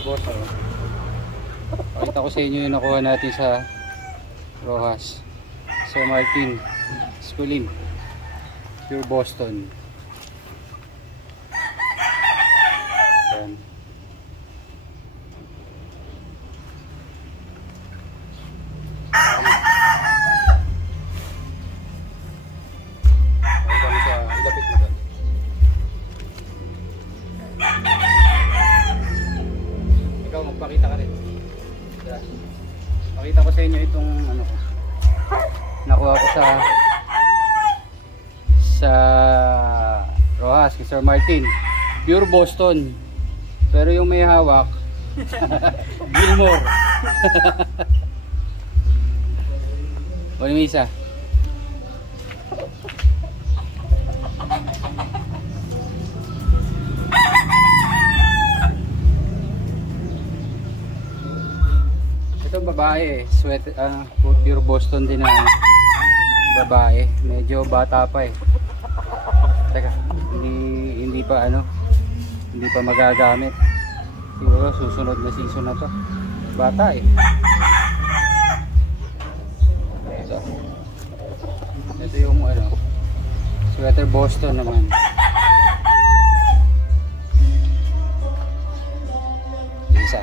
mga boss, pakita ko sa inyo yung nakuha natin sa Rojas. Sir Martin Esculin Pure Boston. Yan. Ilapit mo doon. Ikaw magpakita ka rin. Pakita ko sa inyo itong ano ko. Nakuha ko sa Rojas kay Sir Martin. Pure Boston. Pero yung may hawak Gilmore. Wala may isa. Ito babae, sweater, pure Boston din na babae, medyo bata pa eh. Teka, hindi pa hindi pa magagamit. Siguro susunod na season na to. Bata eh. Ito yung sweater Boston naman. Isa.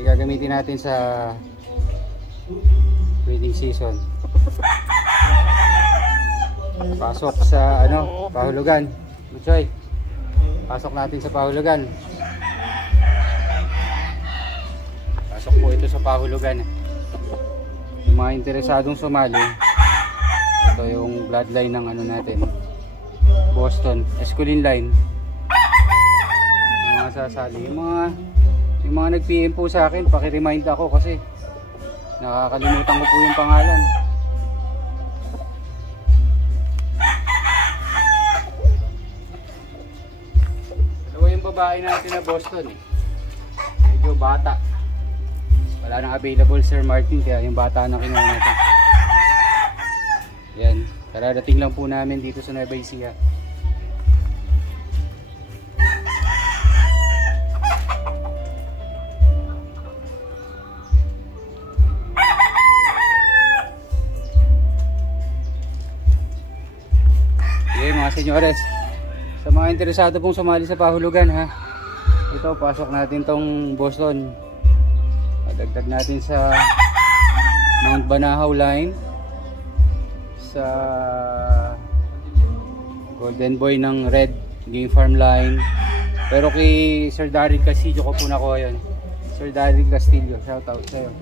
Gagamitin natin sa breeding season. Pasok sa pahulugan. Buchoy, pasok natin sa pahulugan. Pasok po ito sa pahulugan. Yung mga interesadong sumali, ito yung bloodline ng natin, Boston Esculin line. Yung mga sasali, yung mga nag-PM po sa akin, paki-remind ako kasi nakakalimutan ko po yung pangalan. Dalawa yung babae natin na Boston eh. Medyo bata. Wala nang available Sir Martin, kaya yung bata na kinuha natin. Yan, kararating lang po namin dito sa Nueva Ecija. Mga senyores, sa mga interesado pong sumali sa pahulugan ito, pasok natin tong Boston. Dagdag natin sa Mount Banahaw line, sa Golden Boy ng Red Game Farm line. Pero kay Sir Darryl Castillo ko po nakuha yun. Sir Darryl Castillo, shout out sa'yo.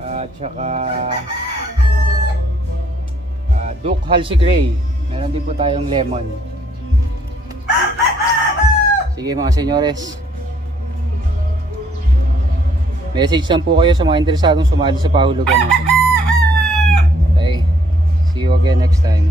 At saka Duke Halsey Gray. Meron din po tayong lemon. Sige mga senyores, message lang po kayo sa mga interesadong sumali sa pahulugan natin. Okay, see you again next time.